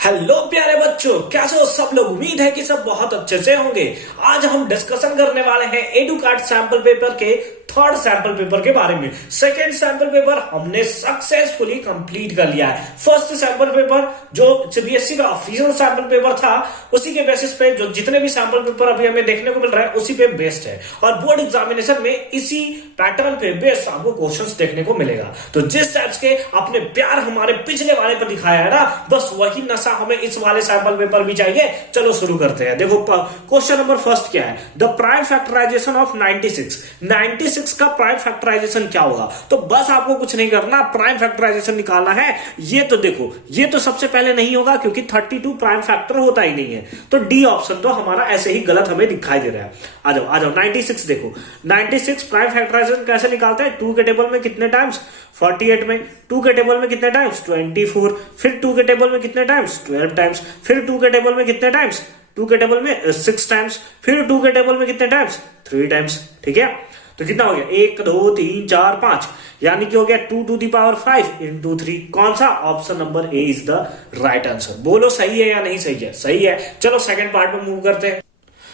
Hello प्यारे बच्चों, कैसे हो सब लोग। उम्मीद है कि सब बहुत अच्छे से होंगे। आज हम डिस्कशन करने वाले हैं एडुकार्ड सैंपल पेपर के थर्ड सैंपल पेपर के बारे में। सेकेंड सैंपल पेपर हमने सक्सेसफुली कंप्लीट कर लिया है। फर्स्ट सैंपल पेपर जो सीबीएसई का ऑफिशियल सैंपल पेपर था, उसी के बेसिस पे जो जितने भी सैंपल पेपर अभी हमें देखने को मिल रहा है उसी पे बेस्ड है, और बोर्ड एग्जामिनेशन में इसी पैटर्न पे बेस्ड आपको क्वेश्चंस देखने को मिलेगा। तो जिस टाइप्स के आपने प्यार हमारे पिछले वाले पर दिखाया है ना, बस वही नशा हमें इस वाले सैंपल पेपर भी चाहिए। चलो शुरू करते हैं। देखो क्वेश्चन नंबर फर्स्ट क्या है, द प्राइम फैक्टराइजेशन ऑफ 96 का प्राइम फैक्टराइजेशन क्या होगा। तो बस आपको कुछ नहीं करना, प्राइम फैक्टराइजेशन निकालना है। ये तो देखो, ये तो सबसे पहले नहीं होगा क्योंकि 32 प्राइम फैक्टर होता ही नहीं है, तो डी ऑप्शन तो हमारा ऐसे ही गलत हमें दिखाई दे रहा है। आ जाओ 96 देखो। 96 प्राइम फैक्टराइजेशन कैसे निकालते हैं, 2 के टेबल में कितने टाइम्स 48 में, 2 के टेबल में कितने टाइम्स 24, फिर 2 के टेबल में कितने टाइम्स 12 टाइम्स, फिर 2 के टेबल में कितने टाइम्स 2 के टेबल में 6 टाइम्स, फिर 2 के टेबल में कितने टाइम्स 3 टाइम्स। ठीक है, तो कितना हो गया 1 2 3 4 5, यानी कि हो गया 2 to the power 5 into 3। कौन सा, option number A is the right answer. बोलो सही है या नहीं सही है, सही है। चलो सेकंड पार्ट में मूव करते हैं।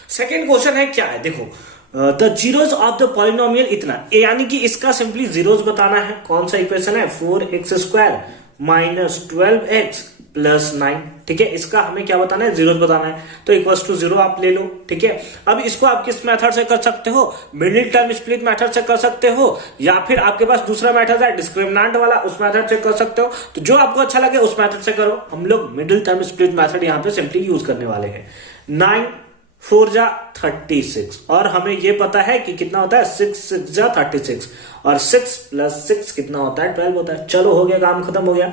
सेकंड क्वेश्चन है क्या है, देखो the zeros of the polynomial इतना, यानी कि इसका सिंपली जीरोज बताना है। कौन सा इक्वेशन है, 4x² माइनस 12x प्लस 9। ठीक है, इसका हमें क्या बताना है, जीरोज बताना है। तो इक्वल्स टू 0 आप ले लो। ठीक है, अब इसको आप किस मेथड से कर सकते हो, मिडिल टर्म स्प्लिट मेथड से कर सकते हो, या फिर आपके पास दूसरा मेथड है डिस्क्रिमिनेंट वाला, उस मेथड से कर सकते हो। तो जो आपको अच्छा लगे उस मेथड से करो। हम लोग मिडिल टर्म स्प्लिट मेथड यहाँ पे सिंपली यूज करने वाले हैं। 9 4 जा 36, और हमें यह पता है कि कितना होता है 6 6 जा 36, और 6 प्लस 6 कितना होता है 12 होता है। चलो हो गया, काम खत्म हो गया।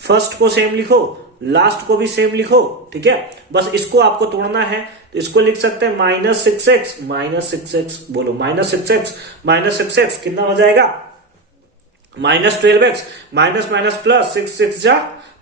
फर्स्ट को सेम लिखो, लास्ट को भी सेम लिखो। ठीक है, बस इसको आपको तोड़ना है, तो इसको लिख सकते हैं -6x बोलो -6x कितना हो जाएगा -12x माइनस माइनस प्लस 6 6 जा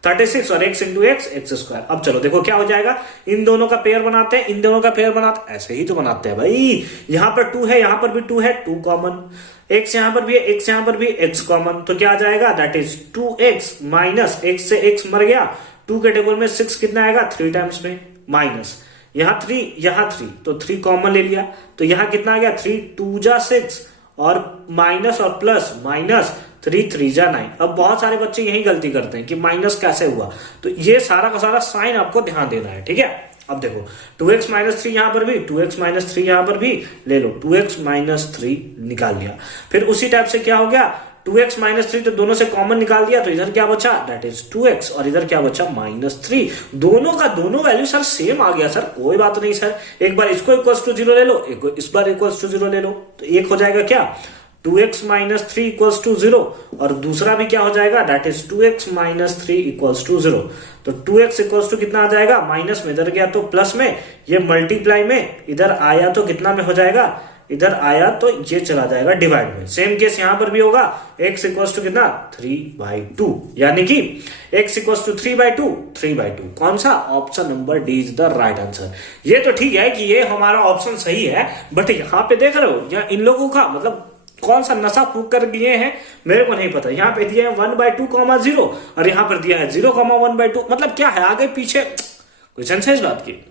36, और x इंटू x² अब चलो देखो क्या हो जाएगा, इन दोनों का पेयर बनाते हैं, इन दोनों का पेयर बनाते, ऐसे ही तो बनाते हैं भाई। यहां पर 2 है, यहां पर भी 2 है, 2 कॉमन, x यहां पर भी है, x यहां पर भी, x कॉमन, तो क्या आ जाएगा, that is 2x minus x से x मर गया, 2 के टेबल में 6 कितना आएगा 3 टाइम्स में, माइनस यहां 3 तो 3 कॉमन ले लिया, तो यहां कितना आ गया 3 2 जा 6, और माइनस और प्लस माइनस 3 3 जा 9। अब बहुत सारे बच्चे यही गलती करते हैं कि माइनस कैसे हुआ, तो ये सारा का सारा साइन आपको ध्यान देना है। ठीक है, अब देखो 2x माइनस 3 यहां पर भी, 2x माइनस 3 यहां पर भी ले लो, 2x माइनस 3 निकाल लिया। फिर उसी टाइप से क्या हो गया, 2x माइनस 3 तो दोनों से कॉमन निकाल दिया, तो इधर क्या बचा, दैट इज 2x, और इधर क्या बचा -3। दोनों का दोनों वैल्यू सर सेम आ गया सर, कोई बात नहीं सर। एक बार इसको इक्वल्स टू 0 ले लो, इस बार इक्वल्स टू 0 ले लो, तो एक हो जाएगा क्या 2x माइनस 3 इक्वल्स टू 0, और दूसरा भी क्या हो जाएगा, that is 2x minus 3 equals to 0। तो 2x इक्वल्स टू कितना आ जाएगा, माइनस में इधर गया तो प्लस में, ये मल्टीप्लाई में, इधर आया तो कितना में हो जाएगा, इधर आया तो ये चला जाएगा डिवाइड में। सेम केस यहां पर भी होगा, x इक्वल्स टू कितना 3/2, यानी कि x इक्वल्स टू 3/2। कौन सा, option number D is the right answer. ये तो ठीक है कि ये हमारा ऑप्शन सही है, बट यहाँ पे देख रहे हो, यहाँ इन लोगों का मतलब कौन सा नशा फूक कर दिए हैं मेरे को नहीं पता। यहाँ पे दिया है 1/2, 0, और यहाँ पर दिया है 0,1/2, मतलब क्या है, आगे पीछे कोई सेंस है इस बात की।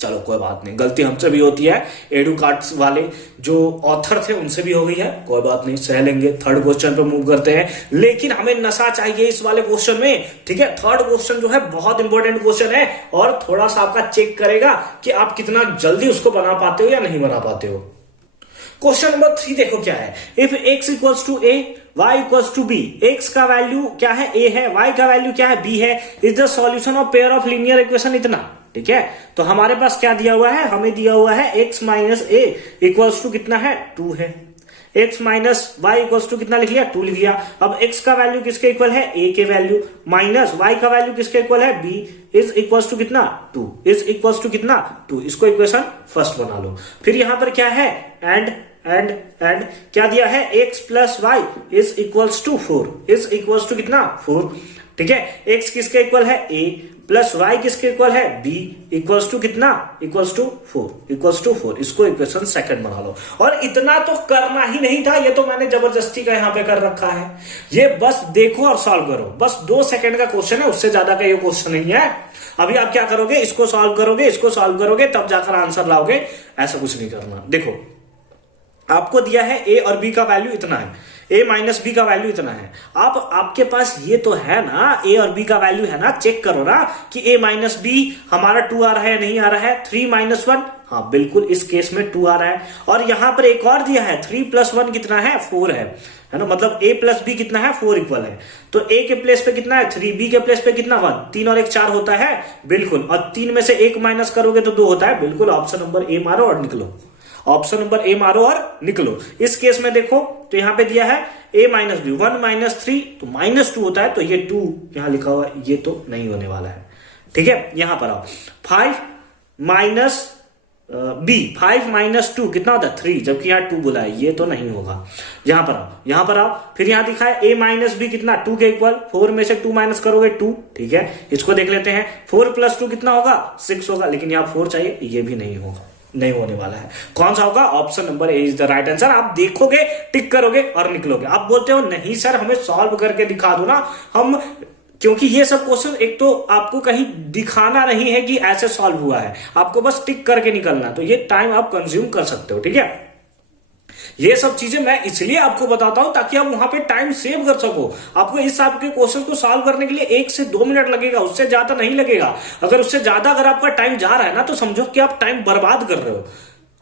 चलो कोई बात नहीं, गलती हमसे भी होती है, एडुकार्ड्स वाले जो ऑथर थे उनसे भी हो गई है, कोई बात नहीं, सह लेंगे। थर्ड क्वेश्चन पे मूव करते हैं, लेकिन हमें नशा चाहिए इस वाले क्वेश्चन में। ठीक है, थर्ड क्वेश्चन जो है बहुत इंपॉर्टेंट क्वेश्चन है, और थोड़ा सा आपका चेक करेगा कि आप कितना जल्दी उसको बना पाते हो या नहीं बना पाते हो। क्वेश्चन नंबर 3 देखो क्या है, if x equals to a y equals to b, x का वैल्यू क्या है a है, y का वैल्यू क्या है b है, is the solution of pair of linear equation इतना। ठीक है, तो हमारे पास क्या दिया हुआ है, हमें दिया हुआ है x minus a equals to कितना है 2 है, x minus y equals to कितना लिख लिया 2 लिख लिया। अब x का वैल्यू किसके इक्वल है, a के वैल्यू, माइनस y का वैल्यू किसके इक्वल है b, इज इक्वल्स टू कितना 2, इज इक्वल्स टू कितना 2। इसको इक्वेशन फर्स्ट बना लो। फिर यहां पर क्या है, एंड क्या दिया है, x plus y is equals to 4, is equals to कितना 4। ठीक है, x किसके इक्वल है a प्लस y किसके इक्वल है b इक्वल्स टू कितना, इक्वल्स टू 4, इसको इक्वेशन सेकंड बना लो। और इतना तो करना ही नहीं था, ये तो मैंने जबरदस्ती का यहां पे कर रखा है। ये बस देखो और सॉल्व करो, बस 2 सेकंड का क्वेश्चन है, उससे ज्यादा का ये क्वेश्चन नहीं है। अभी आप क्या करोगे, इसको सॉल्व करोगे, इसको सॉल्व करोगे, तब जाकर आंसर लाओगे, ऐसा कुछ नहीं करना। देखो आपको दिया है a और b का वैल्यू इतना है, a माइनस बी का वैल्यू इतना है। आप आपके पास ये तो है ना, a और b का वैल्यू है ना, चेक करो ना कि a माइनस बी हमारा 2 आ रहा है या नहीं आ रहा है। 3 माइनस 1, हाँ बिल्कुल इस केस में 2 आ रहा है। और यहां पर एक और दिया है 3 प्लस 1 कितना है, 4 है ना, मतलब a प्लस बी कितना है, 4 इक्वल है। तो a के प्लेस पे कितना है 3, b के प्लेस पे कितना 1, 3 और 1 4 होता है, बिल्कुल। और 3 में से 1 माइनस करोगे तो 2 होता है, बिल्कुल। ऑप्शन नंबर ए मारो और निकलो, ऑप्शन नंबर ए मारो और निकलो। इस केस में देखो तो यहां पे दिया है a माइनस बी, 1 माइनस 3 तो माइनस 2 होता है, तो ये 2 यहां लिखा हुआ है, ये तो नहीं होने वाला है। ठीक है, यहां पर आओ, 5 माइनस बी, 5 माइनस 2 कितना होता है 3, जबकि यहां 2 बोला है, ये तो नहीं होगा। यहां पर आओ, यहां पर आओ, फिर यहां दिखा है a माइनस बी कितना 2 के इक्वल, 4 में से 2 माइनस करोगे 2, ठीक है। इसको देख लेते हैं, 4 प्लस 2 कितना होगा 6 होगा, लेकिन यहां 4 चाहिए, ये भी नहीं होगा, नहीं होने वाला है। कौन सा होगा, option number A is the right answer. आप देखोगे, टिक करोगे और निकलोगे। आप बोलते हो नहीं सर हमें सॉल्व करके दिखा दो ना, हम, क्योंकि ये सब क्वेश्चन एक तो आपको कहीं दिखाना नहीं है कि ऐसे सॉल्व हुआ है, आपको बस टिक करके निकलना, तो ये टाइम आप कंज्यूम कर सकते हो। ठीक है, ये सब चीजें मैं इसलिए आपको बताता हूं ताकि आप वहां पे टाइम सेव कर सको। आपको इस टाइप के क्वेश्चन को सॉल्व करने के लिए 1 से 2 मिनट लगेगा, उससे ज्यादा नहीं लगेगा। अगर उससे ज्यादा अगर आपका टाइम जा रहा है ना, तो समझो कि आप टाइम बर्बाद कर रहे हो,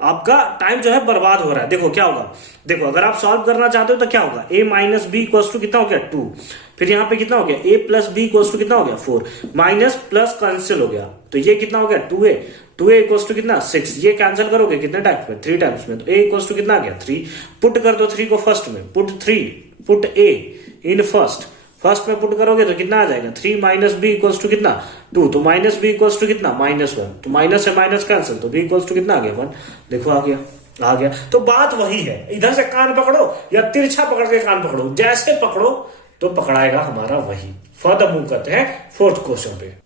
आपका टाइम जो है बर्बाद हो रहा है। देखो क्या होगा, देखो अगर आप सॉल्व करना चाहते हो तो क्या होगा, a minus b equals to कितना हो गया 2, फिर यहां पे कितना हो गया a plus b equals to कितना हो गया 4, माइनस प्लस कैंसिल हो गया, तो ये कितना हो गया 2a इक्वल्स टू कितना 6, ये कैंसिल करोगे कितने टाइम्स में 3 टाइम्स में, तो a इक्वल्स टू कितना आ गया 3, पुट कर दो 3 को फर्स्ट में, पुट a इन फर्स्ट में पुट करोगे तो कितना आ जाएगा 3 माइनस बी इक्वल्स टू कितना 2, तो माइनस बी इक्वल्स टू कितना -1, तो माइनस से माइनस कैंसिल, तो बी इक्वल्स टू कितना आ गया 1, देखो आ गया। तो बात वही है, इधर से कान पकड़ो या तिरछा पकड़ के कान पकड़ो, जैसे पकड़ो तो पकड़ाएगा हमारा वही। फर्दर मूव करते हैं 4th क्वेश्चन पे।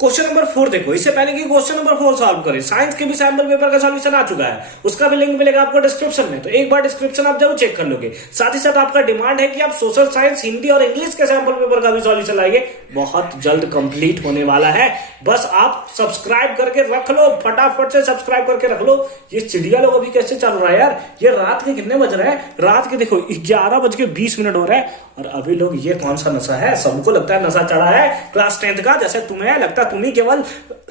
क्वेश्चन नंबर 4 देखो, इससे पहले कि क्वेश्चन नंबर 4 सॉल्व करें, साइंस के भी सैंपल पेपर का सॉल्यूशन आ चुका है, उसका भी लिंक मिलेगा आपको डिस्क्रिप्शन में, तो एक बार डिस्क्रिप्शन आप जरूर चेक कर लोगे। साथ ही साथ आपका डिमांड है कि आप सोशल साइंस, हिंदी और इंग्लिश के सैंपल पेपर का भी सॉल्यूशन लाइए, बहुत जल्द कंप्लीट होने वाला है। बस आप सब्सक्राइब करके रख लो, फटाफट से सब्सक्राइब करके रख लो। ये चिड़िया लोग अभी कैसे चल रहा है यार, ये रात के कितने बज रहे हैं, रात के देखो 11:20 हो रहे हैं, और अभी लोग, ये कौन सा नशा है, सबको लगता है नशा चढ़ा है क्लास 10th का, जैसे तुम्हें लगता है तुम ही केवल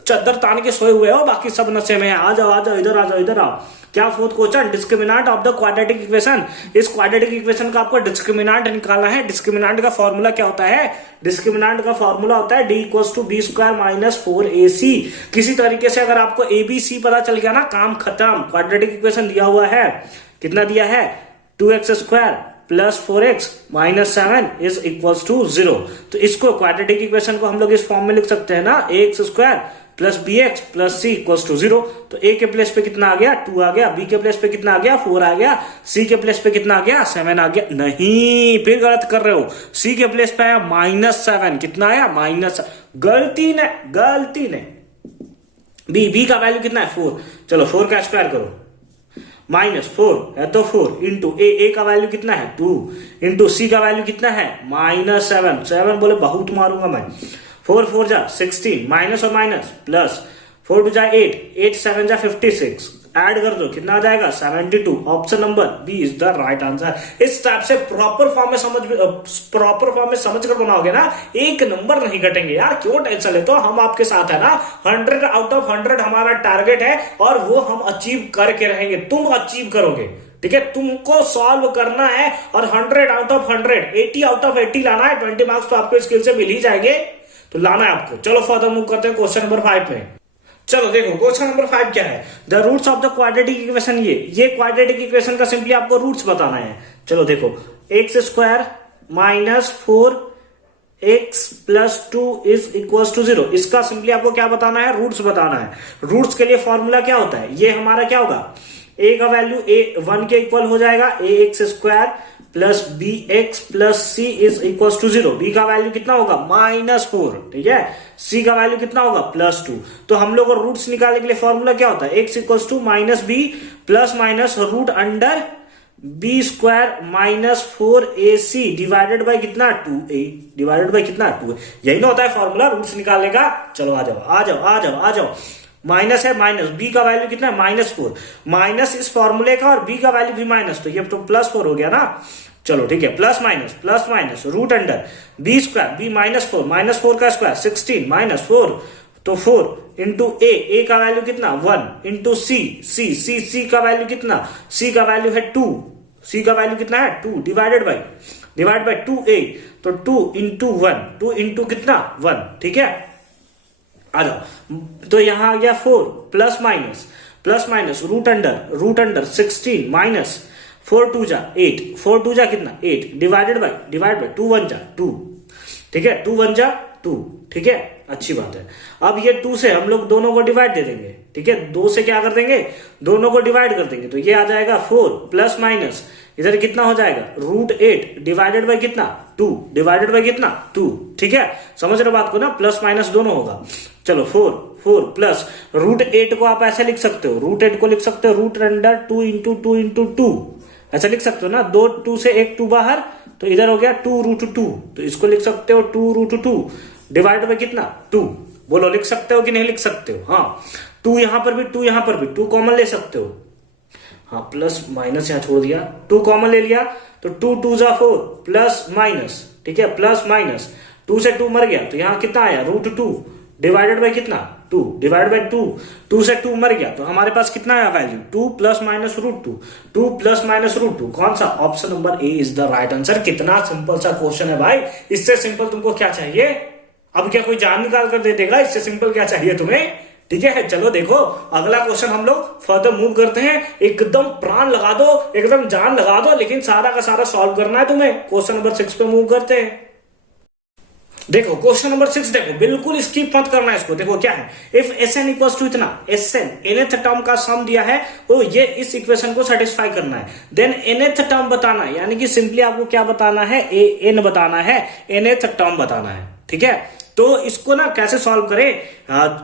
चद्दर तान के सोए हुए हो, बाकी सब नशे में है। आ जाओ इधर आओ। क्या 4th question, discriminant of the quadratic equation. इस क्वाड्रेटिक इक्वेशन का आपको डिस्क्रिमिनेंट निकालना है। डिस्क्रिमिनेंट का फॉर्मूला क्या होता है, डिस्क्रिमिनेंट का फॉर्मूला होता है d equals to b square minus 4ac। किसी तरीके से अगर आपको abc पता चल गया ना, काम खत्म। क्वाड्रेटिक इक्वेशन दिया हुआ है, कितना दिया है 2x square plus 4x minus 7 is equals to 0। तो इसको क्वाड्रेटिक इक्वेशन को हम लोग इस फॉर्म में लिख सकते हैं ना, ax square plus bx plus c equals to 0। तो a के प्लेस पे कितना आ गया 2 आ गया, b के प्लेस पे कितना आ गया 4 आ गया, c के प्लेस पे कितना आ गया 7 आ गया। नहीं, फिर गलत कर रहे हो, c के प्लेस पे आया -7, कितना आया -7, गलती ने b का वैल्यू कितना है 4, चलो 4 का स्क्वायर करो, -4 है तो 4 इंटू a का वैल्यू कितना है 2 इंटू c का वैल्यू कितना है -7 बोले बहुत मारूंगा मैं। 4 4 जा 16, माइनस और माइनस प्लस, 4 2 जा 8 7 जा 56, ऐड कर दो कितना आ जाएगा 72। Option number b is the right answer. इस टाइप से प्रॉपर फॉर्म में समझ कर बनाओगे ना, एक नंबर नहीं घटेंगे यार, क्यों टेंशन लेते हो, हम आपके साथ है ना। 100 आउट ऑफ 100 हमारा टारगेट है, और वो हम अचीव करके रहेंगे, तुम अचीव करोगे। ठीक है, तुमको सॉल्व करना है, और 100 आउट ऑफ 100, 80 आउट ऑफ 80 लाना है। 20 मार्क्स तो आपको स्किल से मिल ही जाएंगे, तो लाना है आपको। चलो फर्दर मूव करते हैं क्वेश्चन नंबर 5 में। चलो देखो क्वेश्चन नंबर 5 क्या है, the roots of the quadratic equation. ये क्वाड्रेटिक इक्वेशन का सिंपली आपको रूट्स बताना है। चलो देखो, x square minus 4x plus 2 is equal to 0, इसका सिंपली आपको क्या बताना है, रूट्स बताना है। रूट्स के लिए फॉर्मूला क्या होता है, ये हमारा क्या होगा, a का वैल्यू 1 के इक्वल हो जाएगा, ax square plus b x plus C is equal to 0। B का वैल्यू कितना होगा -4, ठीक है। सी का वैल्यू कितना होगा +2। तो हम लोग को रूट्स निकालने के लिए फॉर्मूला क्या होता है, x equal to -b plus minus root under b square -4ac divided by कितना 2a, डिवाइडेड बाई कितना 2a। यही ना होता है फॉर्मूला रूट्स निकालने का। चलो आ जाओ आ जाओ आ जाओ आ जाओ। माइनस है माइनस, बी का वैल्यू कितना है -4, माइनस इस फॉर्मूले का और बी का वैल्यू भी माइनस, तो ये तो +4 हो गया ना। चलो ठीक है, plus minus root under b square, b -4 का स्क्वायर 16 -4 तो 4 इंटू ए का वैल्यू कितना 1 इंटू सी का वैल्यू कितना, सी का वैल्यू है 2, सी का वैल्यू कितना है 2 डिवाइड बाई 2a, तो 2 इंटू 1, 2 इंटू कितना 1, ठीक है। आ जाओ, तो यहां आ गया 4 plus minus root under 16 minus 4 2 जा 8, 4 2 जा कितना 8 डिवाइड बाई 2 1 जा 2, ठीक है, 2 1 जा 2, ठीक है, अच्छी बात है। अब ये 2 से हम लोग दोनों को डिवाइड दे देंगे, ठीक है, 2 से क्या कर देंगे, दोनों को डिवाइड कर देंगे, तो ये आ जाएगा 4 प्लस माइनस इधर कितना हो जाएगा √8 डिवाइडेड बाई कितना 2, डिवाइडेड बाई कितना 2, ठीक है, समझ रहे हो बात को ना, प्लस माइनस दोनों होगा। चलो 4 प्लस √8 को आप ऐसे लिख सकते हो, √8 को लिख सकते हो रूट अंडर 2 इंटू 2 इंटू 2, ऐसा लिख सकते हो ना, 2 से 1 2 बाहर, तो इधर हो गया 2√2, तो इसको लिख सकते हो 2√2 डिवाइड बाई कितना 2। बोलो लिख सकते हो कि नहीं लिख सकते हो, हाँ 2 यहां पर भी 2 यहां पर भी 2 कॉमन ले सकते हो, हाँ प्लस माइनस यहां छोड़ दिया, 2 कॉमन ले लिया, तो 2 2 जा 4 प्लस माइनस, ठीक है, प्लस माइनस 2 से 2 मर गया, तो यहां कितना आया √2 डिवाइडेड बाई कितना 2 डिवाइड बाई 2 से 2 मर गया, तो हमारे पास कितना आया value 2 plus minus √2, 2 plus minus √2, कौन सा, option number A is the right answer. कितना सिंपल सा क्वेश्चन है भाई, इससे सिंपल तुमको क्या चाहिए, अब क्या कोई जान निकाल कर दे देगा, इससे सिंपल क्या चाहिए तुम्हें, ठीक है। चलो देखो अगला क्वेश्चन हम लोग फर्दर मूव करते हैं, एकदम प्राण लगा दो, एकदम जान लगा दो, लेकिन सारा का सारा सॉल्व करना है तुम्हें। क्वेश्चन नंबर 6 पे मूव करते हैं। देखो क्वेश्चन नंबर 6, देखो बिल्कुल स्किप मत करना है इसको। देखो क्या है, इफ Sn इक्वल्स टू इतना, Sn nth टर्म का सम दिया है, तो ये इस इक्वेशन को सेटिस्फाई करना है, देन nth टर्म बताना है, यानी कि सिंपली आपको क्या बताना है, an बताना है, nth टर्म बताना है, ठीक है। तो इसको ना कैसे सॉल्व करें,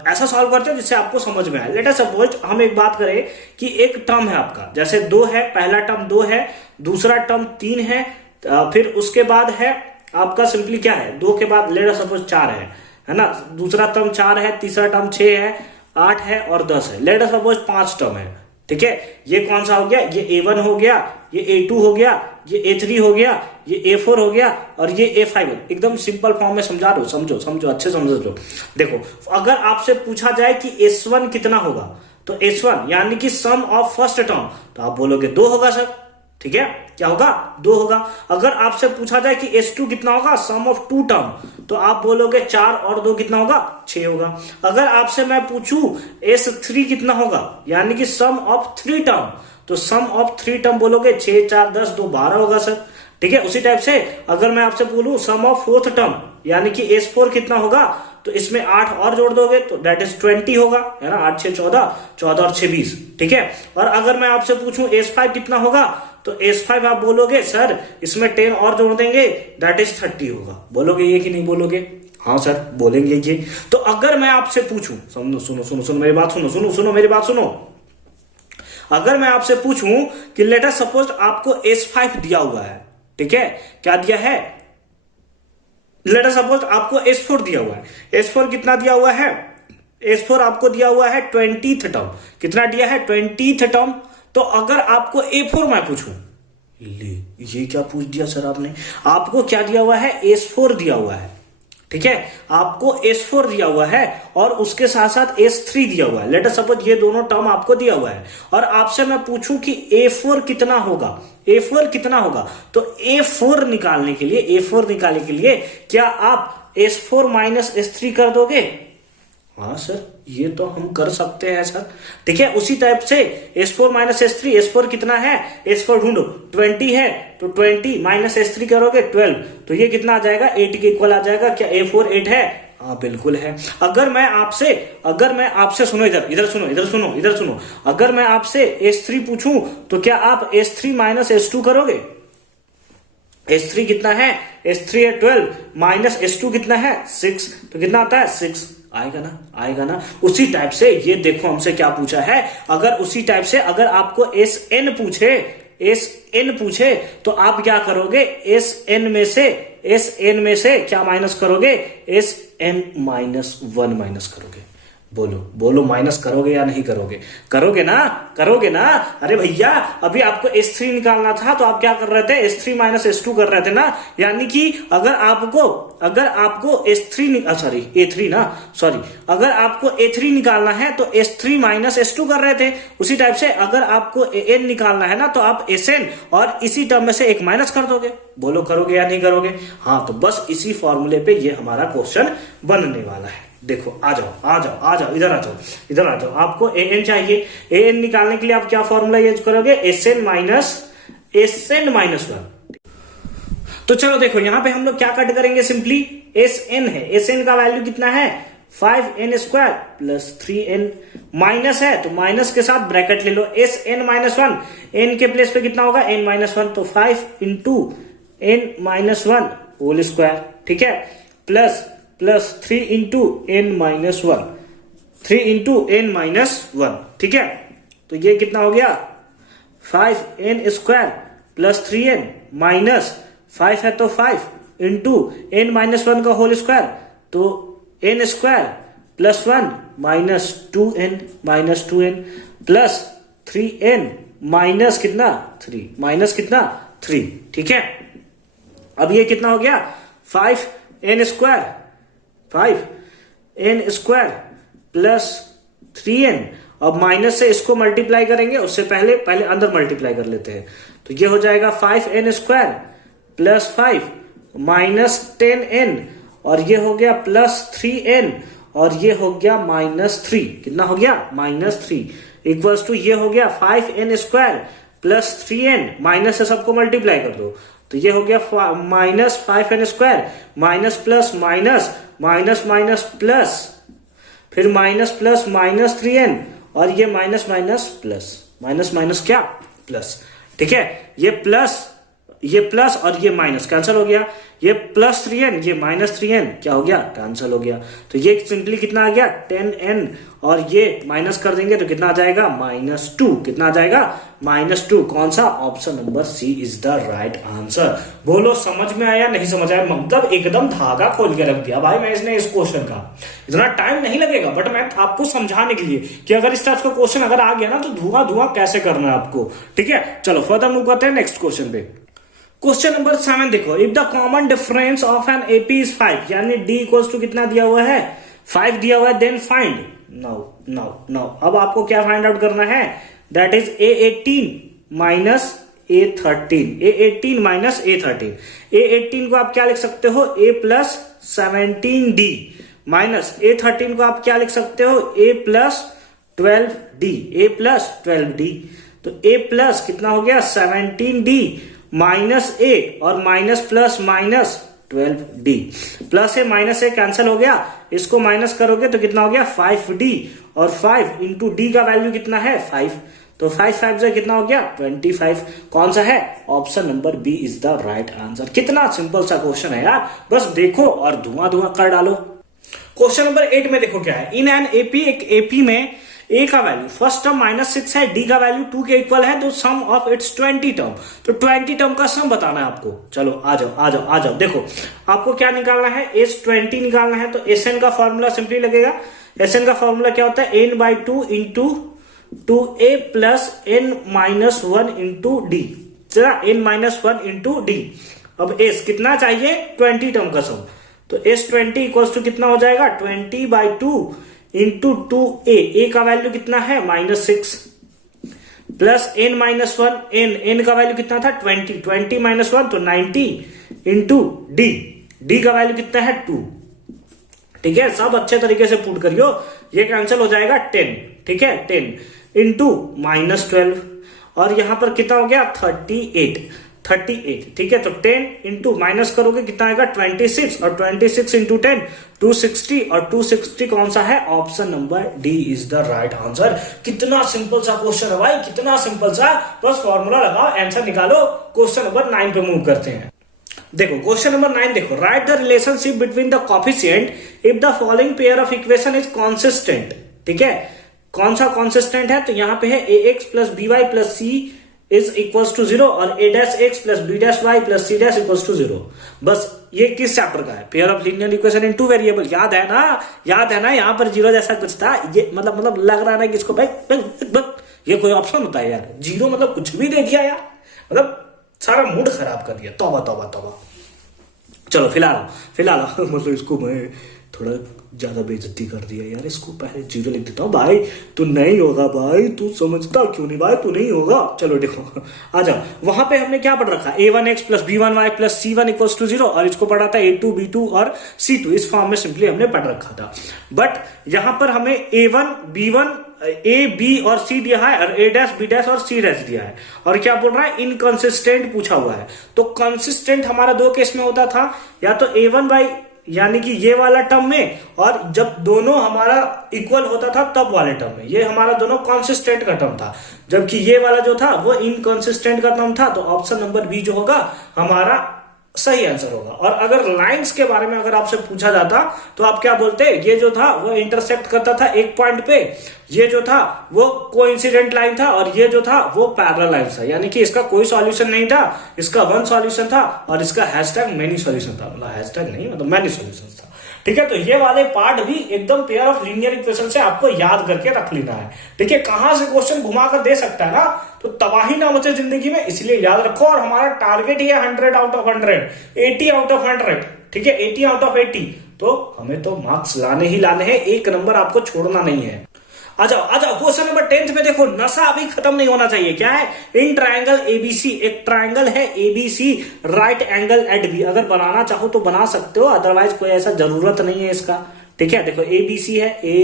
ऐसा सॉल्व करते हैं जिससे आपको समझ में आए। लेट अस सपोज हम एक बात करें कि एक टर्म है आपका, जैसे 2 है, पहला टर्म 2 है, दूसरा टर्म 3 है, फिर उसके बाद है आपका सिंपली क्या है, 2 के बाद लेट अस सपोज 4 है ना, दूसरा टर्म 4 है, तीसरा टर्म 6 है, 8 है और 10 है, लेट अस सपोज 5 टर्म है, ठीक है। ये कौन सा हो गया, ये A1 हो गया, ये A2 हो गया, ये A3 हो गया, ये A4 हो गया और ये A5। एकदम सिंपल फॉर्म में समझा रहा हूं, समझो अच्छे समझ लो। देखो अगर आपसे पूछा जाए कि S1 कितना होगा, तो S1 यानी कि सम ऑफ फर्स्ट टर्म, तो आप बोलोगे 2 होगा सर, ठीक है, क्या होगा 2 होगा। अगर आपसे पूछा जाए कि S2 कितना होगा, सम ऑफ 2 टर्म, तो आप बोलोगे 4 और 2 कितना होगा 6 होगा। अगर आपसे मैं पूछूं S3 कितना होगा, यानी कि सम ऑफ 3 टर्म, तो सम ऑफ 3 टर्म बोलोगे 6 4 10 2 12 होगा सर, ठीक है। उसी टाइप से अगर मैं आपसे बोलूं सम ऑफ 4th टर्म, यानी कि S4 कितना होगा, तो इसमें 8 और जोड़ दोगे तो दैट इज 20 होगा, है ना, 8 6 14, 14 और 6 20, ठीक है। और अगर मैं आपसे पूछूं S5 कितना होगा, तो S5 आप बोलोगे सर इसमें 10 और जोड़ देंगे दैट इज 30 होगा। बोलोगे ये कि नहीं बोलोगे, हाँ सर बोलेंगे ये। तो अगर मैं आपसे पूछूं, सुनो मेरी बात सुनो मेरी बात सुनो, अगर मैं आपसे पूछूं कि लेट अस सपोज आपको S5 दिया हुआ है, ठीक है, क्या दिया है, लेट अस सपोज आपको S4 दिया हुआ है, S4 कितना दिया हुआ है, S4 आपको दिया हुआ है 20th टर्म, कितना दिया है 20th टर्म। तो अगर आपको A4 मैं पूछूं, ले ये क्या पूछ दिया सर आपने, आपको क्या दिया हुआ है, S4 दिया हुआ है, ठीक है, आपको S4 दिया हुआ है और उसके साथ साथ S3 दिया हुआ है। लेट अस सपोज ये दोनों टर्म आपको दिया हुआ है और आपसे मैं पूछूं कि A4 कितना होगा, A4 कितना होगा, तो A4 निकालने के लिए क्या आप S4 माइनस S3 कर दोगे, हाँ सर ये तो हम कर सकते हैं सर, ठीक है। उसी टाइप से S4 माइनस S3, S4 कितना है, S4 ढूंढो 20 है, तो 20 माइनस S3 करोगे 12, तो ये कितना आ जाएगा 8 के इक्वल आ जाएगा। क्या A4 8 है, हाँ बिल्कुल है। अगर मैं आपसे सुनो इधर सुनो, अगर मैं आपसे S3 पूछूं तो क्या आप S3 माइनस S2 करोगे, S3 कितना है, S3 है 12 माइनस S2 कितना है 6, तो कितना आता है 6, आएगा ना, आएगा ना। उसी टाइप से ये देखो हमसे क्या पूछा है, अगर उसी टाइप से अगर आपको SN पूछे तो आप क्या करोगे, SN में से क्या माइनस करोगे, SN -1 माइनस करोगे। बोलो माइनस करोगे या नहीं करोगे, करोगे ना। अरे भैया अभी आपको S3 निकालना था तो आप क्या कर रहे थे, S3 माइनस S2 कर रहे थे ना। यानी कि अगर आपको अगर आपको A3 निकालना है तो S3 माइनस S2 कर रहे थे। उसी टाइप से अगर आपको AN निकालना है ना तो आप SN और इसी टर्म में से एक माइनस कर दोगे। बोलो करोगे या नहीं करोगे। हाँ, तो बस इसी फॉर्मूले पे ये हमारा क्वेश्चन बनने वाला है। देखो आ जाओ इधर आ जाओ। आपको AN चाहिए, AN निकालने के लिए आप क्या फॉर्मूला यूज करोगे, SN माइनस 1। तो चलो देखो यहां पे हम लोग क्या कट करेंगे, सिंपली SN है, SN का वैल्यू कितना है 5n² प्लस 3n, माइनस है तो माइनस के साथ ब्रैकेट ले लो, SN -1, n के प्लेस पे कितना होगा n-1, तो 5 इंटू n-1 होल स्क्वायर, ठीक है, plus 3 into n-1, 3 into n-1, ठीक है। तो ये कितना हो गया 5n² प्लस 3n माइनस 5 है तो 5 इंटू n-1 का होल स्क्वायर, तो n² plus 1 minus 2n plus 3n minus कितना 3, ठीक है। अब ये कितना हो गया 5n² प्लस 3n, अब माइनस से इसको मल्टीप्लाई करेंगे, उससे पहले अंदर मल्टीप्लाई कर लेते हैं, तो ये हो जाएगा 5n² प्लस 5 माइनस 10n, और ये हो गया प्लस 3n, और ये हो गया -3, कितना हो गया -3, इक्वल्स टू ये हो गया 5n² प्लस 3n, माइनस से सबको मल्टीप्लाई कर दो, तो ये हो गया -5n² minus plus minus plus, फिर माइनस प्लस -3n, और ये माइनस प्लस क्या प्लस, ठीक है। ये प्लस और ये माइनस कैंसिल हो गया, ये प्लस 3n ये माइनस 3n क्या हो गया कैंसिल हो गया, तो ये सिंपली कितना आ गया 10n, और ये माइनस कर देंगे तो कितना आ जाएगा -2, कितना आ जाएगा -2। कौन सा, option number c is the right answer. बोलो समझ में आया नहीं समझ आया, मतलब एकदम धागा खोल के रख दिया भाई मैं इसने इस क्वेश्चन का। इतना टाइम नहीं लगेगा बट मैं आपको समझाने के लिए कि अगर इस टाइप का क्वेश्चन अगर आ गया ना तो धुआं कैसे करना है आपको, ठीक है। चलो फर्दर मूव करते हैं नेक्स्ट क्वेश्चन पे। क्वेश्चन नंबर 7 देखो, if the common difference of an AP is 5, यानी D इक्वल्स टू कितना दिया हुआ है 5 दिया हुआ है, देन फाइंड नाउ अब आपको क्या फाइंड आउट करना है, that is A18 minus A13 minus A13 को आप क्या लिख सकते हो A plus 17D, minus A13 को आप क्या लिख सकते हो A प्लस 12D, तो A प्लस कितना हो गया 17D माइनस A, और minus plus minus 12D, plus A minus A cancel हो गया, इसको माइनस करोगे तो कितना हो गया 5D, और 5 इंटू डी का वैल्यू कितना है 5, तो 5 से कितना हो गया 25। कौन सा है, option number b is the right answer. कितना सिंपल सा क्वेश्चन है यार, बस देखो और धुआं कर डालो। क्वेश्चन नंबर 8 में देखो क्या है, इन एन AP, एक AP में A का वैल्यू फर्स्ट टर्म -6 है, D का वैल्यू 2 के इक्वल है, तो सम ऑफ इट्स 20 टर्म, तो 20 टर्म का सम बताना है आपको। चलो आ जाओ देखो आपको क्या निकालना है, S20 निकालना है, तो SN का फॉर्मूला सिंपली लगेगा। SN का फॉर्मूला क्या होता है n/2 into 2A plus n-1 into D, n-1 into D. अब S कितना चाहिए 20 टर्म का सम, तो S20 इक्वल्स टू कितना हो जाएगा 20/2 इंटू 2A का वैल्यू कितना है -6 प्लस n-1, n का वैल्यू कितना था 20 माइनस 1 तो 90 इंटू D का वैल्यू कितना है 2, ठीक है। सब अच्छे तरीके से पुट करियो, ये कैंसिल हो जाएगा 10, ठीक है, 10 इंटू -12, और यहां पर कितना हो गया 38, ठीक है। तो 10 इंटू माइनस करोगे कितना आएगा 26, और 26 इंटू 10 260, और 260 कौन सा है, option number D is the right answer. कितना सिंपल सा क्वेश्चन है भाई, कितना सिंपल सा, बस फॉर्मूला लगाओ आंसर निकालो। क्वेश्चन नंबर 9 पे मूव करते हैं। देखो क्वेश्चन नंबर 9 देखो, right the relationship between the coefficient if the following pair of equation is consistent. ठीक है, कौन सा कॉन्सिस्टेंट है, तो यहां पे है A X plus B Y plus C is equals to 0 और A dash X plus B dash Y plus C dash equals to 0। बस ये किस चैप्टर का है, pair of linear equation in two variable. याद है ना, याद है ना, यहां पर जीरो जैसा कुछ था, ये मतलब लग रहा है ना कि इसको भाई ये कोई ऑप्शन होता है यार, जीरो मतलब कुछ भी दे दिया यार, मतलब सारा मूड खराब कर दिया। तौबा तौबा तौबा। चलो फिलहाल मतलब इसको मैं थोड़ा ज्यादा बेइज्जती कर दिया यार, इसको पहले जीरो लिख देता हूँ। भाई तू नहीं होगा, भाई तू समझता क्यों नहीं, भाई तू नहीं होगा। चलो देखो आ जाओ, वहां पे हमने क्या पढ़ रखा, a1x plus b1y plus c1 equals to 0 और इसको पढ़ा था a2 b2 और c2, इस फॉर्म में सिंपली हमने पढ़ रखा था। बट यहां पर हमें a1 b1 ए बी और सी दिया है और ए डैश बी डैश और सी डैश दिया है, और क्या बोल रहा है, इनकंसिस्टेंट पूछा हुआ है। तो कंसिस्टेंट हमारा दो केस में होता था, या तो a1 बाई यानी कि ये वाला टर्म में, और जब दोनों हमारा इक्वल होता था तब वाले टर्म में। ये हमारा दोनों कॉन्सिस्टेंट का टर्म था, जबकि ये वाला जो था वो इनकंसिस्टेंट का टर्म था। तो ऑप्शन नंबर बी जो होगा हमारा सही आंसर होगा। और अगर लाइंस के बारे में अगर आपसे पूछा जाता तो आप क्या बोलते, ये जो था वो इंटरसेक्ट करता था एक पॉइंट पे, ये जो था वो कोइंसिडेंट लाइन था, और ये जो था वो पैरेलल लाइन था। यानी कि इसका कोई सॉल्यूशन नहीं था, इसका वन सॉल्यूशन था, और इसका हैशटैग मेनी सॉल्यूशन था, मतलब हैशटैग नहीं मतलब मेनी सॉल्यूशन था। ठीक है, तो ये वाले पार्ट भी एकदम पेयर ऑफ लीनियर इक्वेशन से आपको याद करके रख लेना है। ठीक है, कहां से क्वेश्चन घुमा कर दे सकता है ना, तो तबाही ना मचे जिंदगी में, इसलिए याद रखो। और हमारा टारगेट ही है 100 आउट ऑफ 100, 80 आउट ऑफ 100। ठीक है, 80 आउट ऑफ 80, तो हमें तो मार्क्स लाने ही लाने हैं, एक नंबर आपको छोड़ना नहीं है। आ जाओ क्वेश्चन नंबर 10 में देखो, नशा अभी खत्म नहीं होना चाहिए। क्या है, इन ट्रायंगल एबीसी, एक ट्रायंगल है ABC, right angle at b. अगर बनाना चाहो तो बना सकते हो, अदरवाइज कोई ऐसा जरूरत नहीं है इसका। ठीक है, देखो एबीसी है, ए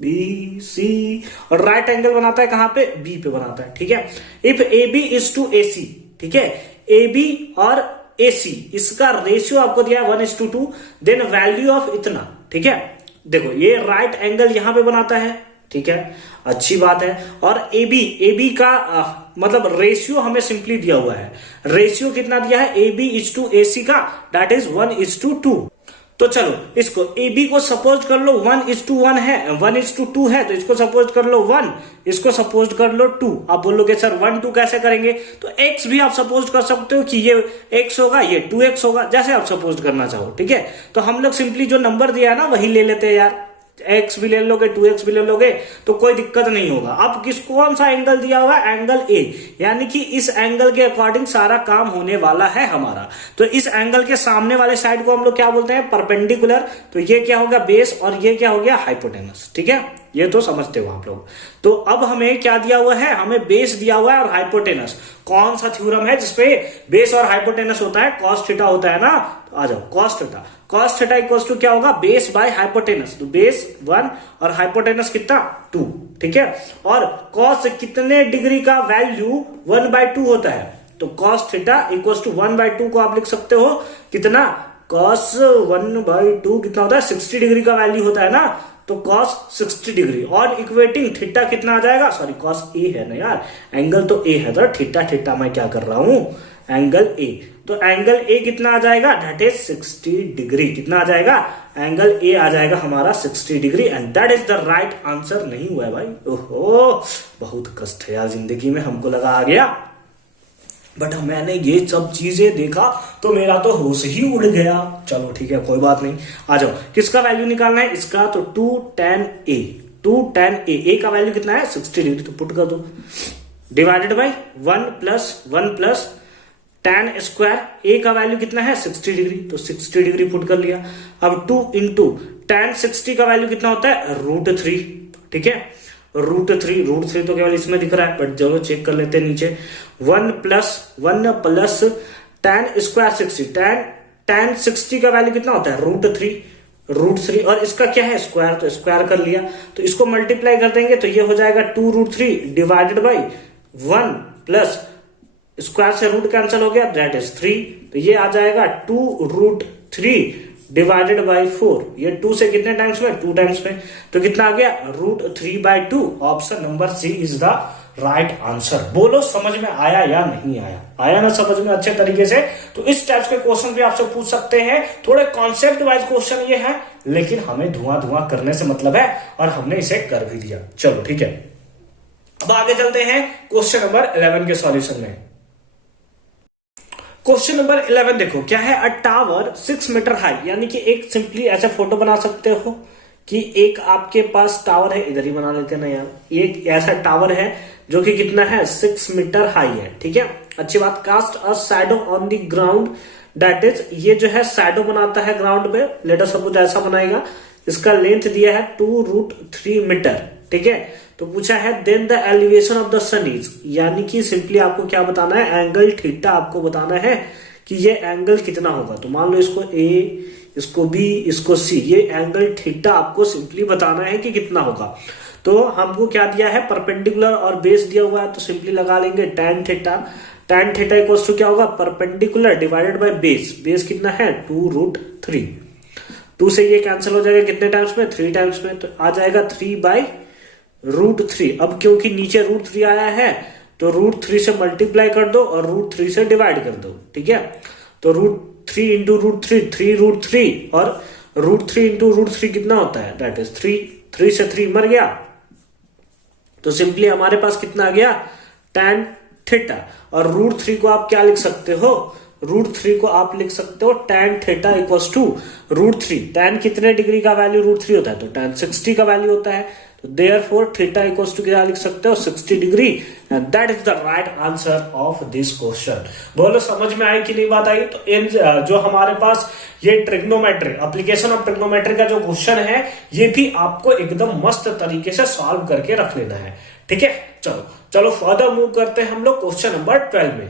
बी सी, और राइट एंगल बनाता है कहां पे, बी पे बनाता है। ठीक है, if A B is to A C, ठीक है, ए बी और ए सी इसका रेशियो आपको दिया है 1:2, देन वैल्यू ऑफ इतना। ठीक है, देखो ये राइट एंगल यहां पे बनाता है, ठीक है, अच्छी बात है। और ए बी का मतलब रेशियो हमें सिंपली दिया हुआ है, रेशियो कितना दिया है, ए बी इज टू ए सी का, दैट इज 1:2। तो चलो इसको ए बी को सपोज कर लो 1:1 है, 1:2 है, तो इसको सपोज कर लो 1, इसको सपोज कर लो 2। आप बोलोगे सर 1 2 कैसे करेंगे, तो x भी आप सपोज कर सकते हो कि ये x होगा, ये 2x होगा, जैसे आप सपोज करना चाहो। ठीक है, तो हम लोग सिंपली जो नंबर दिया है ना वही ले लेते हैं यार, x भी ले लोगे 2x भी ले लोगे तो कोई दिक्कत नहीं होगा। अब कौन सा एंगल दिया हुआ है, एंगल ए, यानी कि इस एंगल के अकॉर्डिंग सारा काम होने वाला है हमारा। तो इस एंगल के सामने वाले साइड को हम लोग क्या बोलते हैं, परपेंडिकुलर। तो ये क्या हो गया, बेस, और ये क्या हो गया, हाइपोटेनस। ठीक है, ये तो समझते हो आप लोग। तो अब हमें क्या दिया हुआ है, हमें बेस दिया हुआ है और हाइपोटेनस। कौन सा थ्योरम है जिसपे बेस और हाइपोटेनस होता है, कॉस थीटा होता है ना। तो आ जाओ, कॉस थीटा इक्वल्स टू क्या होगा, बेस बाय हाइपोटेनस। तो बेस 1 और हाइपोटेनस कितना 2। ठीक है, और कॉस कितने डिग्री का वैल्यू 1/2 होता है, तो कॉस थीटा इक्वल्स टू 1/2 को आप लिख सकते हो कितना, कॉस 1/2 कितना होता है, 60 डिग्री का वैल्यू होता है ना, तो cos 60 डिग्री। और इक्वेटिंग थीटा कितना आ जाएगा, सॉरी cos ए है ना यार, एंगल तो ए है, तो थीटा मैं क्या कर रहा हूं, एंगल ए। तो एंगल ए कितना आ जाएगा, दैट इज 60 डिग्री। कितना आ जाएगा, एंगल ए आ जाएगा हमारा 60 degree, and that is the right answer. नहीं हुआ है भाई, ओहो बहुत कष्ट है यार जिंदगी में, हमको लगा आ गया, बट मैंने ये सब चीजें देखा तो मेरा तो होश ही उड़ गया। चलो ठीक है, कोई बात नहीं। आ जाओ, किसका वैल्यू निकालना है इसका, तो 2 tan a का वैल्यू कितना है 60 डिग्री, तो पुट कर दो, divided by 1 plus tan square A का वैल्यू कितना है 60 डिग्री, तो 60 डिग्री पुट कर लिया। अब 2 इंटू tan 60 का वैल्यू कितना होता है √3। ठीक है, √3 तो केवल इसमें दिख रहा है, बट चलो चेक कर लेते हैं नीचे। 1 प्लस tan स्क्वायर 60, tan 60 का वैल्यू कितना होता है √3, और इसका क्या है स्क्वायर, तो स्क्वायर कर लिया। तो इसको मल्टीप्लाई कर देंगे तो ये हो जाएगा 2√3 डिवाइडेड बाई 1 प्लस स्क्वायर से रूट कैंसिल हो गया, दैट इज 3। तो ये आ जाएगा 2√3 डिवाइडेड बाई 4, ये 2 से कितने टाइम्स में, 2 टाइम्स में, तो कितना आ गया √3/2। Option number c is the right answer. बोलो समझ में आया या नहीं आया, आया ना समझ में अच्छे तरीके से। तो इस टाइप के क्वेश्चन भी आपसे पूछ सकते हैं, थोड़े कॉन्सेप्ट वाइज क्वेश्चन ये है, लेकिन हमें धुआं धुआं करने से मतलब है और हमने इसे कर भी दिया। चलो ठीक है, अब आगे चलते हैं क्वेश्चन नंबर 11 के सॉल्यूशन में। क्वेश्चन नंबर 11 देखो क्या है, अ टावर 6 मीटर हाई, यानी कि एक सिंपली ऐसा फोटो बना सकते हो कि एक आपके पास टावर है, इधर ही बना लेते हैं ना यार, एक ऐसा टावर है जो कि कितना है 6 मीटर हाई है, ठीक है। अच्छी बात, cast a shadow on the ground, that is ये जो है शैडो बनाता है ग्राउंड पे, लेट अस सपोज ऐसा बनाएगा, इसका लेंथ दिया है 2√3 मीटर, ठीक है। तो पूछा है then the elevation of the sun is, यानी कि सिंपली आपको क्या बताना है, एंगल थीटा आपको बताना है कि ये एंगल कितना होगा। तो मान लो इसको ए, इसको बी, इसको सी, ये एंगल थीटा आपको सिंपली बताना है कि कितना होगा। तो हमको क्या दिया है, परपेंडिकुलर और बेस दिया हुआ है, तो सिंपली लगा लेंगे tan theta. tan theta equals to क्या होगा, perpendicular divided by base, base कितना है 2√3, 2 से ये कैंसिल हो जाएगा कितने टाइम्स में, 3 टाइम्स में, तो आ जाएगा 3/√3। अब क्योंकि नीचे √3 आया है तो √3 से मल्टीप्लाई कर दो और √3 से डिवाइड कर दो, ठीक है। तो √3 इंटू √3 3√3 और √3 इंटू √3 कितना होता है, दैट इज 3, 3 से 3 मर गया, तो सिंपली हमारे पास कितना आ गया tan थीटा। और √3 को आप क्या लिख सकते हो, √3 को आप लिख सकते हो tan theta equals to √3, tan कितने डिग्री का वैल्यू √3 होता है, तो tan 60 का वैल्यू होता है, तो देयरफॉर थीटा इक्वल्स टू क्या लिख सकते हो 60 degree, and that is the right answer of this question. बोलो समझ में आई कि नहीं बात आई। तो इन जो हमारे पास ये ट्रिग्नोमेट्री, एप्लीकेशन ऑफ ट्रिग्नोमेट्री का जो क्वेश्चन है, ये भी आपको एकदम मस्त तरीके से सॉल्व करके रख लेना है, ठीक है। चलो चलो फर्दर मूव करते हैं हम लोग क्वेश्चन नंबर 12 में।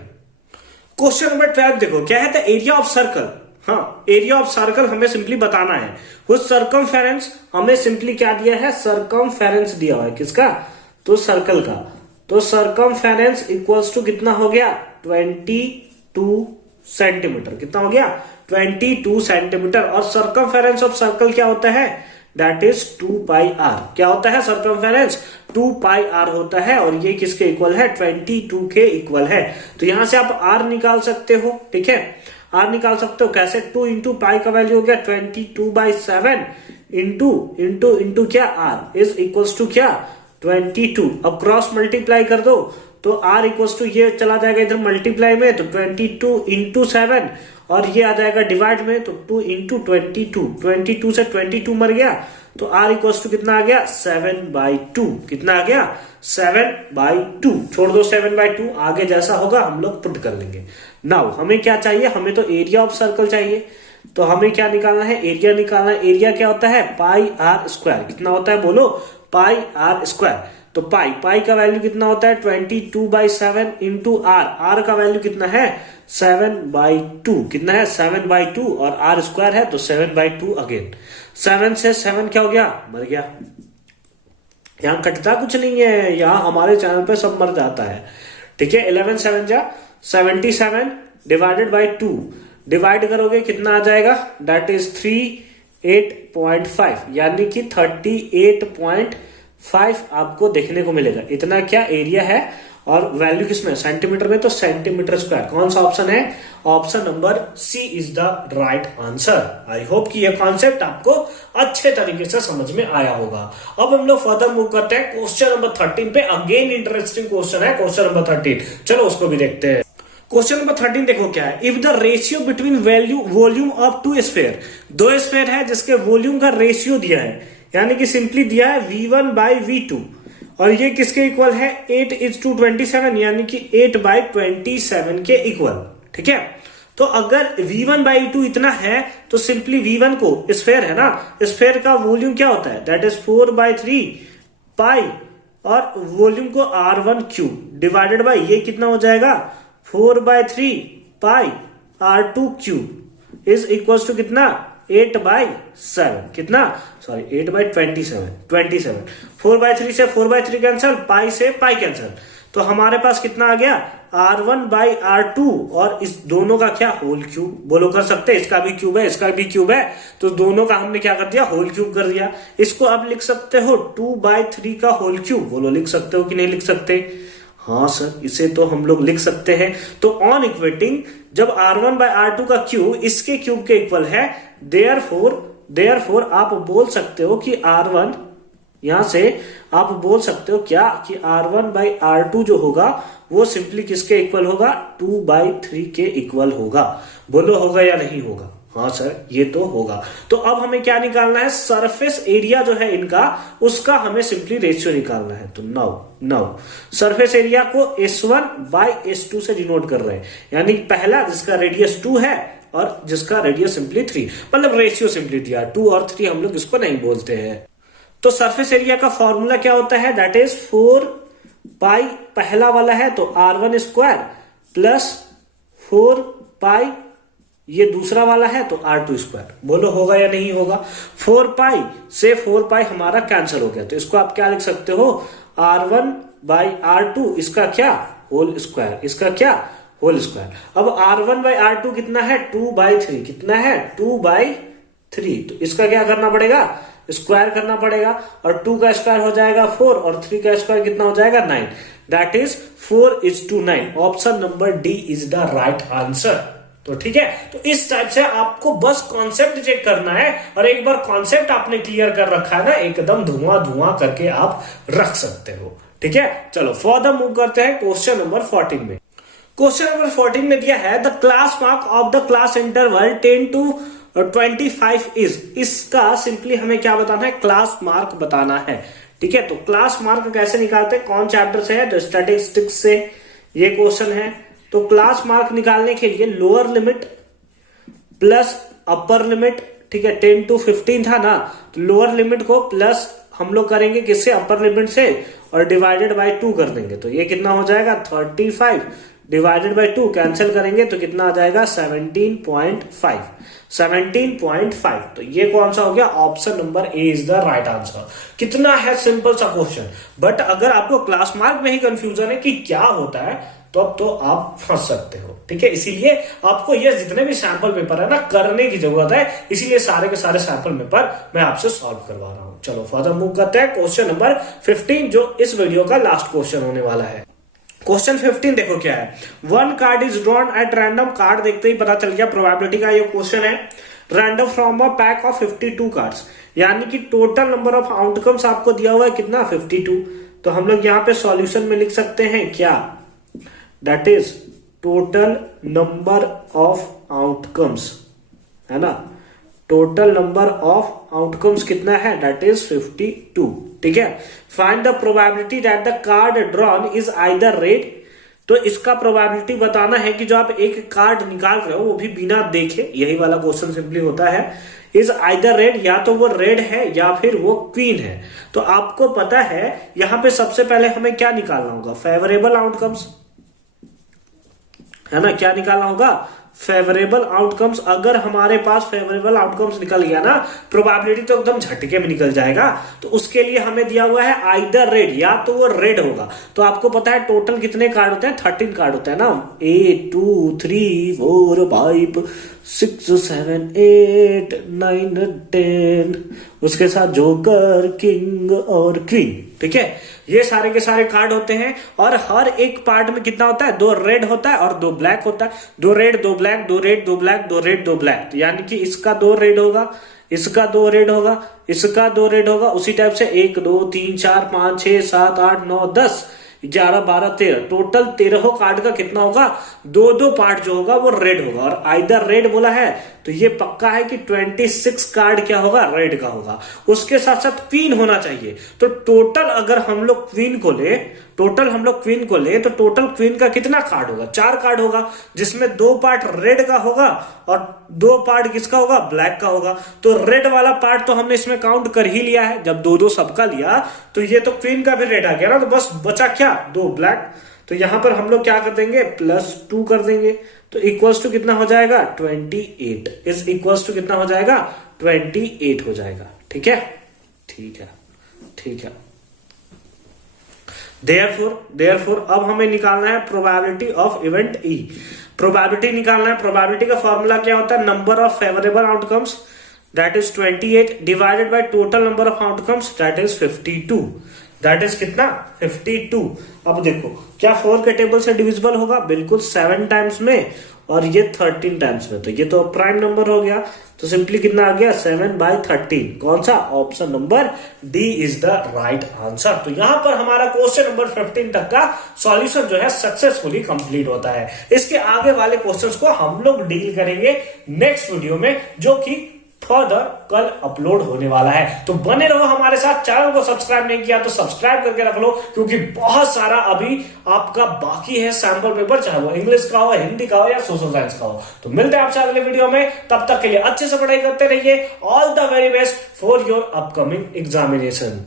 क्वेश्चन नंबर 12 देखो क्या है, द एरिया ऑफ सर्कल, हाँ एरिया ऑफ सर्कल हमें सिंपली बताना है। उस सर्कमफेरेंस हमें सिंपली क्या दिया है, सर्कमफेरेंस दिया हुआ है, किसका, तो सर्कल का। तो सर्कमफेरेंस इक्वल्स टू कितना हो गया 22 सेंटीमीटर, कितना हो गया 22 सेंटीमीटर। और सर्कमफेरेंस ऑफ सर्कल क्या होता है, दैट इज 2πr। क्या होता है सर्कमफेरेंस, 2πr होता है, और ये किसके इक्वल है 22 के इक्वल है। तो यहां से आप r निकाल सकते हो, ठीक है, r निकाल सकते हो कैसे, 2 इंटू पाई का वैल्यू हो गया 22/7 इंटू क्या r इज इक्वल्स टू क्या 22। अब क्रॉस मल्टीप्लाई कर दो तो r इक्वल्स टू ये चला जाएगा इधर मल्टीप्लाई में, तो 22 इंटू 7, और ये आ जाएगा डिवाइड में, तो 2 इंटू 22 से 22 मर गया, तो r इक्वल्स टू कितना आ गया 7/2, कितना आ गया 7/2। छोड़ दो 7/2, आगे जैसा होगा हम लोग पुट कर लेंगे। नाउ हमें क्या चाहिए, हमें तो एरिया ऑफ सर्कल चाहिए, तो हमें क्या निकालना है, एरिया निकालना है। एरिया क्या होता है πr², कितना होता है बोलो πr²। तो पाई का वैल्यू कितना होता है 22/7 इंटू r का वैल्यू कितना है 7/2, कितना है 7/2, और r² है तो 7/2 अगेन। 7 से 7 क्या हो गया, मर गया, यहाँ कटता कुछ नहीं है, यहाँ हमारे चैनल पे सब मर जाता है, ठीक है। 11 7 जा 77 डिवाइडेड बाई 2, डिवाइड करोगे कितना आ जाएगा, दैट इज 38.5, यानी कि 38.5 आपको देखने को मिलेगा। इतना क्या एरिया है, और वैल्यू किसमें सेंटीमीटर में, तो सेंटीमीटर स्क्वायर। कौन सा ऑप्शन है, option number c is the right answer. I hope कि यह कॉन्सेप्ट आपको अच्छे तरीके से समझ में आया होगा। अब हम लोग फर्दर मूव करते हैं क्वेश्चन नंबर 13 पे। अगेन इंटरेस्टिंग क्वेश्चन है क्वेश्चन नंबर 13, चलो उसको भी देखते हैं। क्वेश्चन नंबर 13 देखो क्या है, if the ratio between volume of 2 sphere, 2 sphere है जिसके वॉल्यूम का रेशियो दिया है, यानी कि सिंपली दिया है V1/V2, और ये किसके इक्वल है 8:27, यानी कि 8/27 के इक्वल, ठीक है। तो अगर V1/2 इतना है तो सिंपली V1 को, स्फीयर है ना, स्फीयर का वॉल्यूम क्या होता है, दैट इज 4/3 पाई, और वॉल्यूम को R1³ डिवाइडेड बाई ये कितना हो जाएगा 4/3 पाई R2³ इज इक्वल्स टू कितना 8/7, कितना सॉरी 8/27, 4/3 से 4/3 कैंसल, पाई से पाई कैंसल, तो हमारे पास कितना आ गया R1 बाई R2 और इस दोनों का क्या होल क्यूब, बोलो कर सकते हैं, इसका भी क्यूब है इसका भी क्यूब है, तो दोनों का हमने क्या कर दिया, होल क्यूब कर दिया। इसको आप लिख सकते हो 2/3 का होल क्यूब, बोलो लिख सकते हो कि नहीं लिख सकते? हाँ सर, इसे तो हम लोग लिख सकते हैं। तो ऑन इक्वेटिंग जब R1 बाई R2 का क्यूब इसके क्यूब के इक्वल है, देयरफॉर आप बोल सकते हो कि R1, यहां से आप बोल सकते हो क्या कि R1 बाई R2 जो होगा वो सिंपली किसके इक्वल होगा, 2/3 के इक्वल होगा। बोलो होगा या नहीं होगा? हाँ सर, ये तो होगा। तो अब हमें क्या निकालना है, सरफेस एरिया जो है इनका, उसका हमें सिंपली रेशियो निकालना है। तो नाउ सरफेस एरिया को S1 बाई S2 से डिनोट कर रहे हैं, यानी पहला जिसका रेडियस 2 है और जिसका रेडियस सिंपली 3, मतलब रेशियो सिंपली दिया 2 और 3, हम लोग इसको नहीं बोलते हैं। तो सरफेस एरिया का फॉर्मूला क्या होता है, दैट इज 4 पहला वाला है तो R1 स्क्वायर प्लस 4 ये दूसरा वाला है तो R2 स्क्वायर। बोलो होगा या नहीं होगा? 4 से 4 हमारा कैंसिल हो गया, तो इसको आप क्या लिख सकते हो, R1 बाई R2 इसका क्या, होल स्क्वायर, इसका क्या, होल स्क्वायर। अब R1 बाई R2 कितना है, 2/3, कितना है, 2/3, तो इसका क्या करना पड़ेगा, स्क्वायर करना पड़ेगा, और 2 का स्क्वायर हो जाएगा 4 और 3 का स्क्वायर कितना हो जाएगा, 9, that is 4:9। Option number D is the right answer. तो ठीक है, तो इस टाइप से आपको बस कॉन्सेप्ट चेक करना है, और एक बार कॉन्सेप्ट आपने क्लियर कर रखा है ना, एकदम धुआं करके आप रख सकते हो। ठीक है, चलो फर्दर मूव करते हैं क्वेश्चन नंबर 14 में। क्वेश्चन नंबर 14 में दिया है the class mark of the class interval 10 to 25 is. इसका सिंपली हमें क्या बताना है, क्लास मार्क बताना है। ठीक है, तो क्लास मार्क कैसे निकालते हैं, कौन चैप्टर से है, तो स्टैटिस्टिक्स से ये क्वेश्चन है। तो क्लास मार्क निकालने के लिए lower limit plus upper limit, ठीक है, 10 to 15 था ना, तो लोअर लिमिट को प्लस हम लोग करेंगे किससे, अपर लिमिट से, और डिवाइडेड बाय 2 कर देंगे, तो ये कितना हो जाएगा 35, डिवाइडेड बाय 2 कैंसिल करेंगे तो कितना आ जाएगा 17.5। तो ये कौन सा हो गया, option number A is the right answer. कितना है सिंपल सा क्वेश्चन, बट अगर आपको क्लास मार्क में ही कंफ्यूजन है कि क्या होता है, तो अब तो आप फंस सकते हो। ठीक है, इसीलिए आपको ये जितने भी सैंपल पेपर है ना करने की जरूरत है, इसीलिए सारे के सारे सैंपल पेपर मैं आपसे सॉल्व करवा रहा हूं। चलो फर्दर मूव करते हैं क्वेश्चन नंबर 15, जो इस वीडियो का लास्ट क्वेश्चन होने वाला है। क्वेश्चन 15 देखो क्या है, 1 card is drawn at random. Card देखते ही पता चल गया प्रोबेबिलिटी का ये क्वेश्चन है। Random from a pack of 52 cards, यानी कि टोटल नंबर ऑफ आउटकम्स आपको दिया हुआ है कितना, 52। तो हम लोग यहाँ पे सॉल्यूशन में लिख सकते हैं क्या, that is total number of outcomes, है ना, टोटल नंबर ऑफ आउटकम्स कितना है, दैट इज 52। ठीक है, find the probability that the card drawn is either red. तो इसका प्रोबेबिलिटी बताना है कि जो आप एक कार्ड निकाल रहे हो वो भी बिना देखे, यही वाला क्वेश्चन सिंपली होता है, इज आइदर रेड, या तो वो रेड है या फिर वो क्वीन है। तो आपको पता है यहां पे सबसे पहले हमें क्या निकालना होगा, फेवरेबल आउटकम्स, है ना, क्या निकालना होगा, फेवरेबल आउटकम्स। अगर हमारे पास फेवरेबल आउटकम्स निकल गया ना, प्रोबेबिलिटी तो एकदम झटके में निकल जाएगा। तो उसके लिए हमें दिया हुआ है आइदर रेड, या तो वो रेड होगा। तो आपको पता है टोटल कितने कार्ड होते हैं, 13 कार्ड होते हैं ना, 1 2 3 4 5 6 7 8 9 10, उसके साथ जोकर, किंग और क्वीन। ठीक है, ये सारे के सारे कार्ड होते हैं, और हर एक पार्ट में कितना होता है, 2 रेड होता है और 2 ब्लैक होता है। 2 red 2 black, 2 red 2 black, 2 red 2 black, तो यानी कि इसका 2 रेड होगा, इसका 2 रेड होगा, इसका 2 रेड होगा। उसी टाइप से 1 2 3 4 5 6 7 8 9 10 11 12 13, टोटल 13 कार्ड का कितना होगा, 2 पार्ट जो होगा वो रेड होगा। और आइदर रेड बोला है तो ये पक्का है कि 26 कार्ड क्या होगा, रेड का होगा। उसके साथ साथ क्वीन होना चाहिए। तो टोटल अगर हम लोग क्वीन को ले, तो टोटल क्वीन का कितना कार्ड होगा, 4 कार्ड होगा, जिसमें 2 पार्ट रेड का होगा और 2 पार्ट किसका होगा, ब्लैक का होगा। तो रेड वाला पार्ट तो हमने इसमें काउंट कर ही लिया है, जब 2 सबका लिया तो ये तो क्वीन का भी रेड आ गया ना, तो बस बचा क्या, 2 ब्लैक। तो यहां पर हम लोग क्या कर देंगे, +2 कर देंगे, तो इक्वल्स टू कितना हो जाएगा, 28। इज इक्वल्स टू कितना हो जाएगा, 28 हो जाएगा। ठीक है, ठीक है, ठीक है। देयरफॉर अब हमें निकालना है probability of event E. Probability निकालना है। प्रोबेबिलिटी का फॉर्मूला क्या होता है? Number of favourable outcomes that is 28 divided by total number of outcomes that is 52। That is कितना? 52। अब देखो क्या 4 के टेबल से डिविजिबल होगा? बिल्कुल 7 टाइम्स में और ये 13 टाइम्स में, तो ये तो प्राइम नंबर हो गया। तो सिंपली कितना आ गया? 7/13। कौन सा? Option number D is the right answer. तो यहां पर हमारा क्वेश्चन नंबर 15 तक का सॉल्यूशन जो है सक्सेसफुली कंप्लीट होता है। इसके आगे वाले क्वेश्चंस को हम लोग डील करेंगे नेक्स्ट वीडियो में, जो कि फर्दर कल अपलोड होने वाला है। तो बने रहो हमारे साथ। चैनल को सब्सक्राइब नहीं किया तो सब्सक्राइब करके रख लो, क्योंकि बहुत सारा अभी आपका बाकी है सैंपल पेपर, चाहे वो इंग्लिश का हो, हिंदी का हो या सोशल साइंस का हो। तो मिलते हैं आपसे अगले वीडियो में। तब तक के लिए अच्छे से पढ़ाई करते रहिए। All the very best for your upcoming examination.